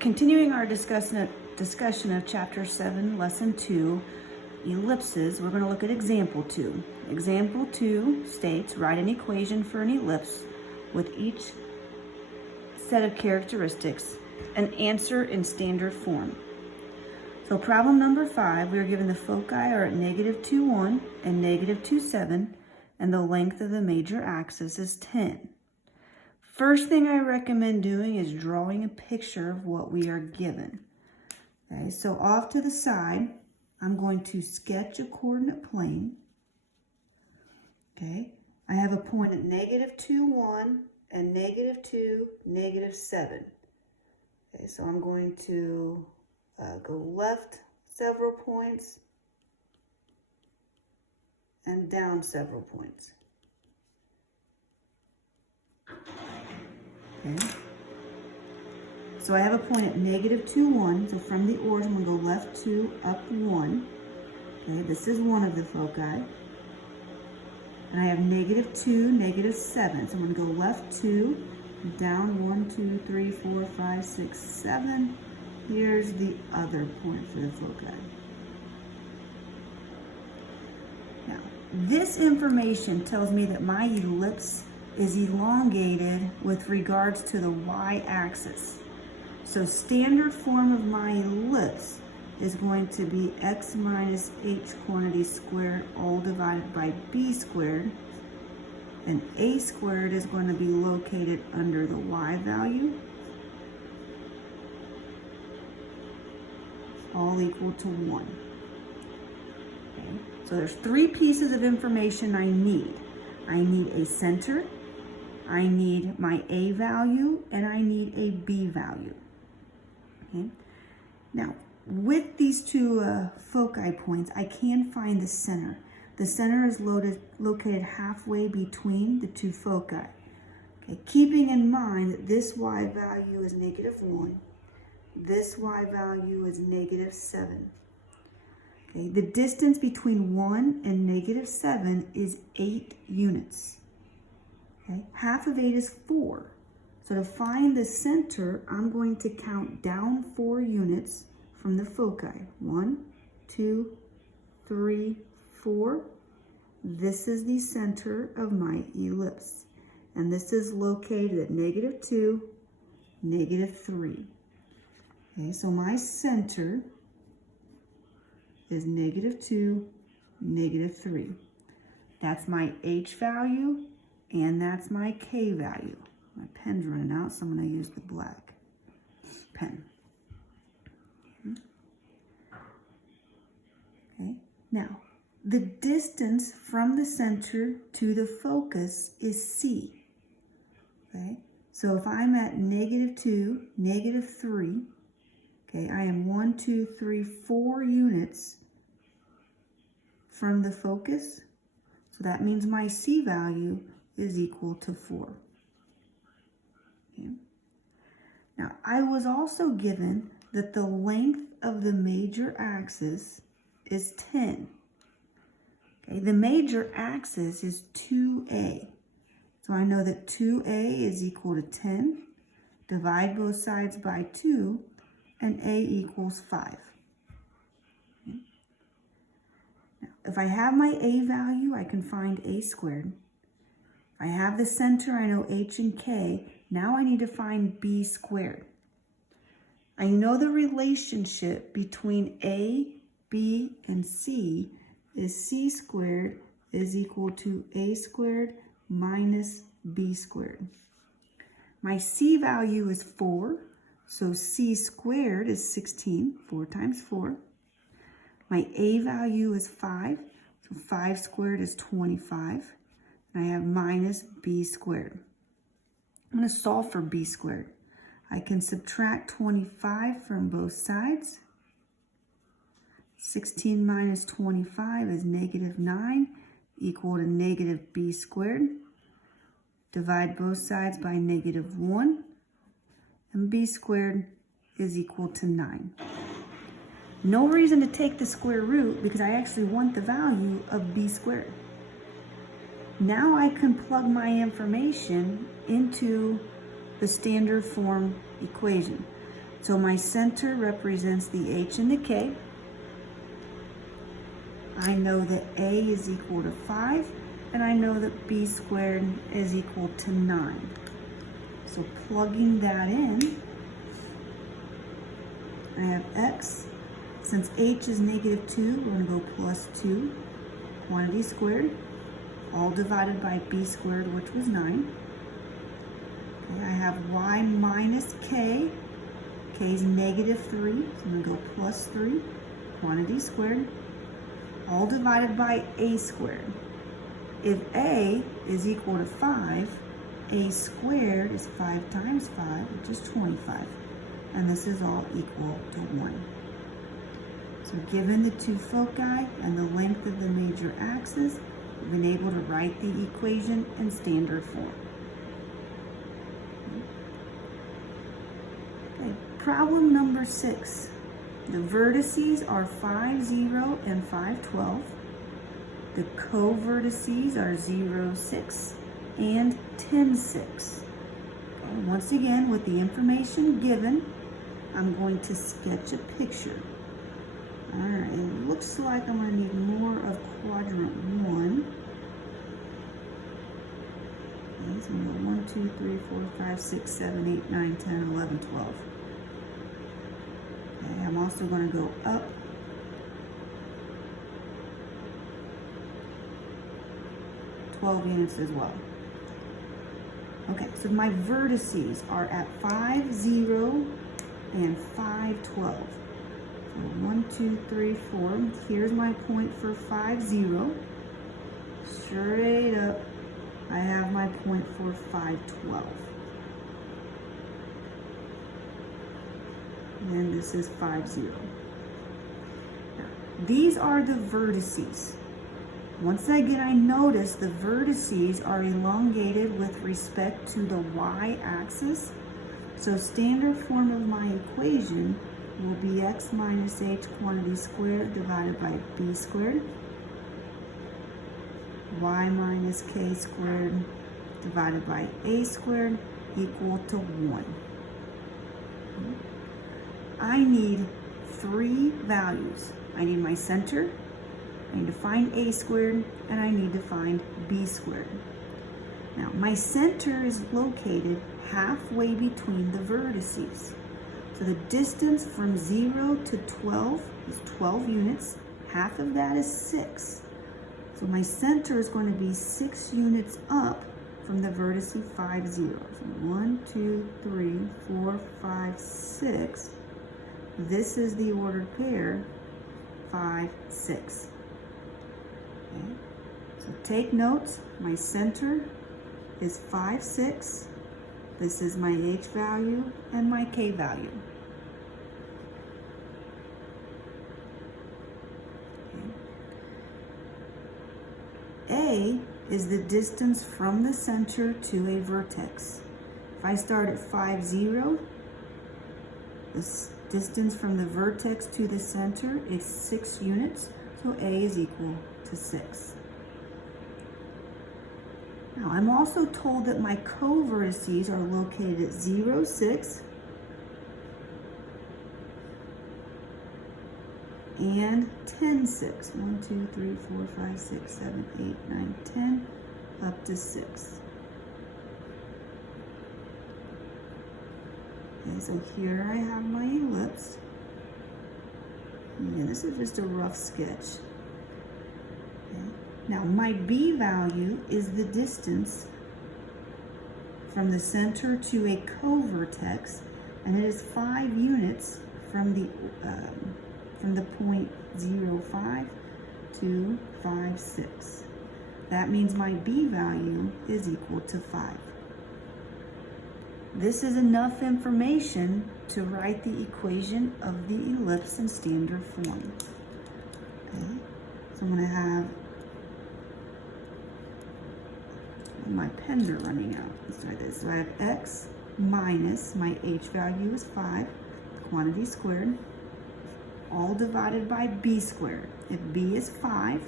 Continuing our discussion of Chapter 7, Lesson 2, ellipses, we're going to look at Example 2. Example 2 states, write an equation for an ellipse with each set of characteristics and answer in standard form. So problem number 5, we are given the foci are at -2, 1 and -2, 7, and the length of the major axis is 10. First thing I recommend doing is drawing a picture of what we are given. Okay, so off to the side, I'm going to sketch a coordinate plane. Okay, I have a point at -2, 1 and -2, -7. Okay, so I'm going to go left several points and down several points. Okay. So I have a point at -2, 1. So from the origin, I'm going to go left 2, up 1. Okay, this is one of the foci. And I have -2, -7. So I'm going to go left 2, down 1, 2, 3, 4, 5, 6, 7. Here's the other point for the foci. Now, this information tells me that my ellipse is elongated with regards to the y-axis. So standard form of my ellipse is going to be x minus h quantity squared all divided by b squared. And a squared is going to be located under the y value, all equal to 1. Okay. So there's 3 pieces of information I need. I need a center, I need my A value, and I need a B value. Okay. Now, with these two foci points, I can find the center. The center is located halfway between the two foci. Okay. Keeping in mind that this y value is -1, this y value is -7. Okay. The distance between 1 and -7 is 8 units. Okay. Half of 8 is 4. So to find the center, I'm going to count down 4 units from the foci. 1, 2, 3, 4. This is the center of my ellipse. And this is located at -2, -3. Okay, so my center is -2, -3. That's my H value. And that's my K value. My pen's running out, so I'm going to use the black pen. Okay. Now, the distance from the center to the focus is C. Okay. So if I'm at -2, -3, okay, I am 1, 2, 3, 4 units from the focus. So that means my C value is equal to 4. Okay. Now, I was also given that the length of the major axis is 10. Okay, the major axis is 2A. So I know that 2A is equal to 10. Divide both sides by 2, and A equals 5. Okay. Now, if I have my A value, I can find A squared. I have the center, I know H and K. Now I need to find B squared. I know the relationship between A, B, and C is C squared is equal to A squared minus B squared. My C value is 4, so C squared is 16, 4 times 4. My A value is 5, so 5 squared is 25. I have minus B squared. I'm going to solve for B squared. I can subtract 25 from both sides. 16 minus 25 is -9, equal to -B squared. Divide both sides by -1, and B squared is equal to 9. No reason to take the square root because I actually want the value of B squared. Now I can plug my information into the standard form equation. So my center represents the h and the k. I know that a is equal to 5, and I know that b squared is equal to 9. So plugging that in, I have x. Since h is negative 2, we're going to go plus 2, quantity squared, all divided by b squared, which was 9. Okay, I have y minus k. K is negative 3, so I'm going to go plus 3, quantity squared, all divided by a squared. If a is equal to 5, a squared is 5 times 5, which is 25. And this is all equal to 1. So given the two foci and the length of the major axis, we've been able to write the equation in standard form. Okay, problem number 6. The vertices are 5, 0, and 5, 12. The co-vertices are 0, 6, and 10, 6. Okay, once again, with the information given, I'm going to sketch a picture. All right, it looks like I'm going to need more of quadrant 1. Okay, so I'm going to go 1, 2, 3, 4, 5, 6, 7, 8, 9, 10, 11, 12. Okay, I'm also going to go up 12 units as well. Okay, so my vertices are at 5, 0, and 5, 12. So 1, 2, 3, 4. Here's my point for 5, 0. Straight up, I have my point for 5, 12. And this is 5, 0. Now, these are the vertices. Once again, I notice the vertices are elongated with respect to the y-axis. So standard form of my equation will be x minus h quantity squared divided by b squared, y minus k squared divided by a squared equal to 1. I need 3 values. I need my center, I need to find a squared, and I need to find b squared. Now, my center is located halfway between the vertices. So the distance from 0 to 12 is 12 units. Half of that is 6. So my center is going to be 6 units up from the vertice 5, 0. So 1, 2, 3, 4, 5, 6. This is the ordered pair, 5, 6. Okay. So take notes. My center is 5, 6. This is my h value and my k value. Okay. A is the distance from the center to a vertex. If I start at 5, 0, this distance from the vertex to the center is 6 units, so A is equal to 6. Now, I'm also told that my co-vertices are located at 0, 6, and 10, 6. 1, 2, 3, 4, 5, 6, 7, 8, 9, 10, up to 6. Okay, so here I have my ellipse. And this is just a rough sketch. Okay. Now, my B value is the distance from the center to a co-vertex, and it is 5 units from the point 0, 5 to 5, 6. That means my B value is equal to 5. This is enough information to write the equation of the ellipse in standard form. Okay, so I'm going to have, my pens are running out. Let's try this. So I have x minus, my h value is 5, quantity squared, all divided by b squared. If b is 5,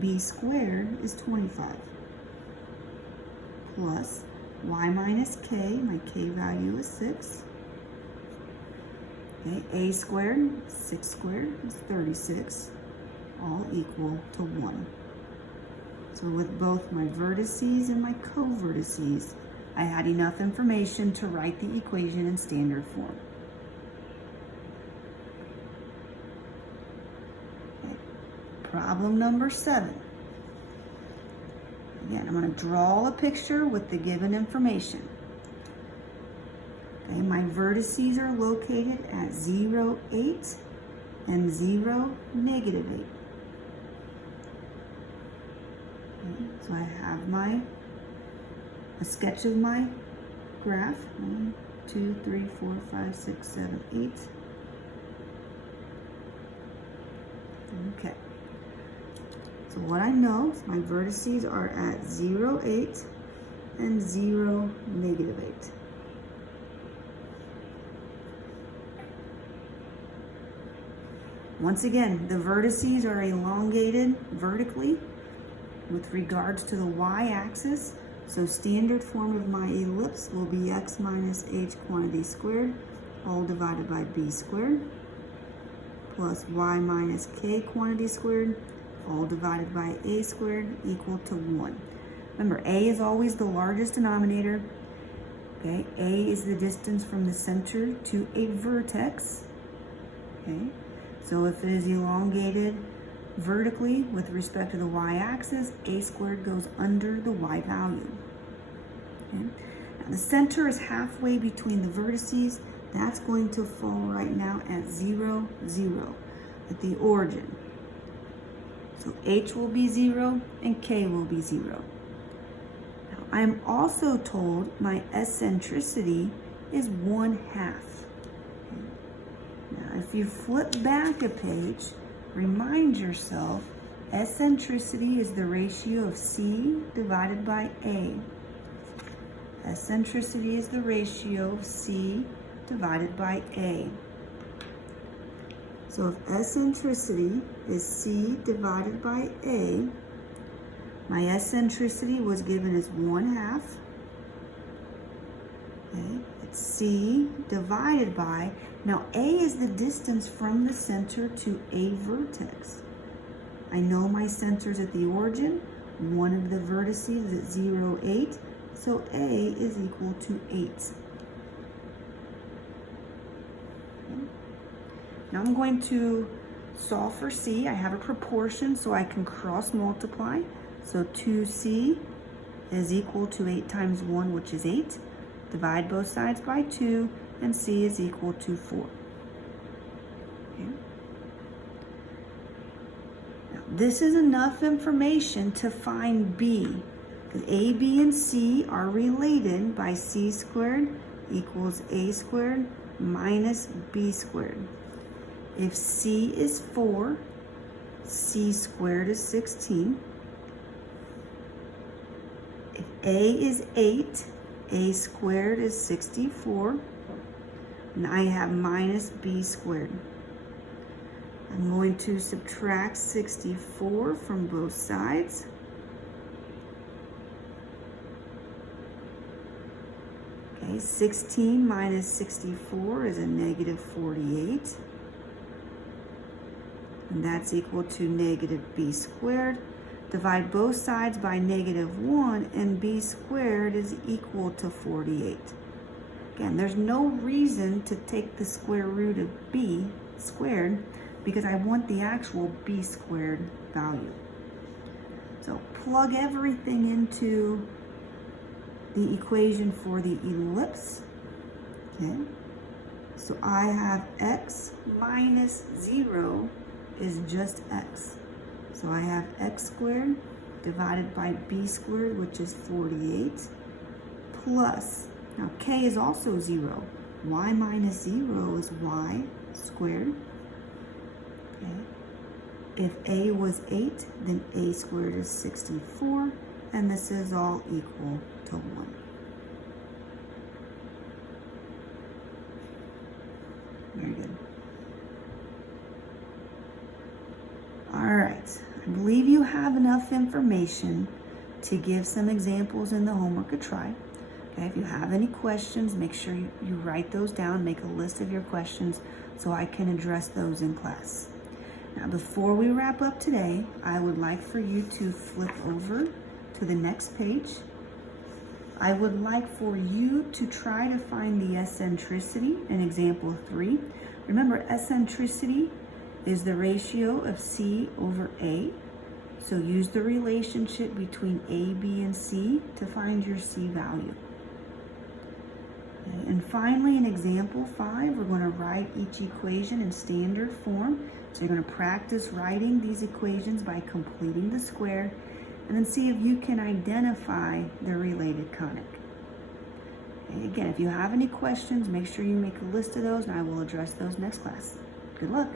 b squared is 25, plus y minus k, my k value is 6, Okay, a squared, 6 squared is 36, all equal to 1. So with both my vertices and my co-vertices, I had enough information to write the equation in standard form. Okay. Problem number 7. Again, I'm going to draw a picture with the given information. Okay, my vertices are located at 0, 8, and 0, negative 8. Okay, so I have a sketch of my graph. 1, 2, 3, 4, 5, 6, 7, 8. Okay. So what I know is my vertices are at 0, 8, and 0, negative 8. Once again, the vertices are elongated vertically with regards to the y-axis. So standard form of my ellipse will be x minus h quantity squared, all divided by b squared, plus y minus k quantity squared, all divided by a squared, equal to 1. Remember, a is always the largest denominator. Okay, a is the distance from the center to a vertex. Okay, so if it is elongated vertically with respect to the y-axis, a squared goes under the y value. Okay? Now the center is halfway between the vertices. That's going to fall right now at 0, 0 at the origin. So h will be 0 and k will be 0. Now I am also told my eccentricity is 1/2. Now if you flip back a page, remind yourself, eccentricity is the ratio of C divided by A. Eccentricity is the ratio of C divided by A. So if eccentricity is C divided by A, my eccentricity was given as 1/2. Okay, it's C divided by, now A is the distance from the center to a vertex. I know my center's at the origin. One of the vertices is at 0, 8, so A is equal to 8. Okay. Now I'm going to solve for C. I have a proportion, so I can cross multiply. So 2C is equal to 8 times 1, which is 8. Divide both sides by 2, and C is equal to 4. Okay. Now, this is enough information to find B. Because A, B, and C are related by C squared equals A squared minus B squared. If C is 4, C squared is 16. If A is 8, A squared is 64. And I have minus B squared. I'm going to subtract 64 from both sides. Okay, 16 minus 64 is a negative 48. And that's equal to negative B squared. Divide both sides by negative 1, and B squared is equal to 48. Again, there's no reason to take the square root of B squared because I want the actual B squared value. So plug everything into the equation for the ellipse. Okay, so I have x minus 0 is just x. So I have x squared divided by b squared, which is 48, plus, now k is also 0. Y minus 0 is y squared. Okay. If a was 8, then a squared is 64, and this is all equal to 1. Very good. All right, I believe you have enough information to give some examples in the homework a try. Okay, if you have any questions, make sure you write those down, make a list of your questions so I can address those in class. Now, before we wrap up today, I would like for you to flip over to the next page. I would like for you to try to find the eccentricity in example 3. Remember, eccentricity is the ratio of C over A. So use the relationship between A, B, and C to find your C value. Okay. And finally, in example 5, we're going to write each equation in standard form. So you're going to practice writing these equations by completing the square, and then see if you can identify the related conic. Okay. Again, if you have any questions, make sure you make a list of those, and I will address those next class. Good luck.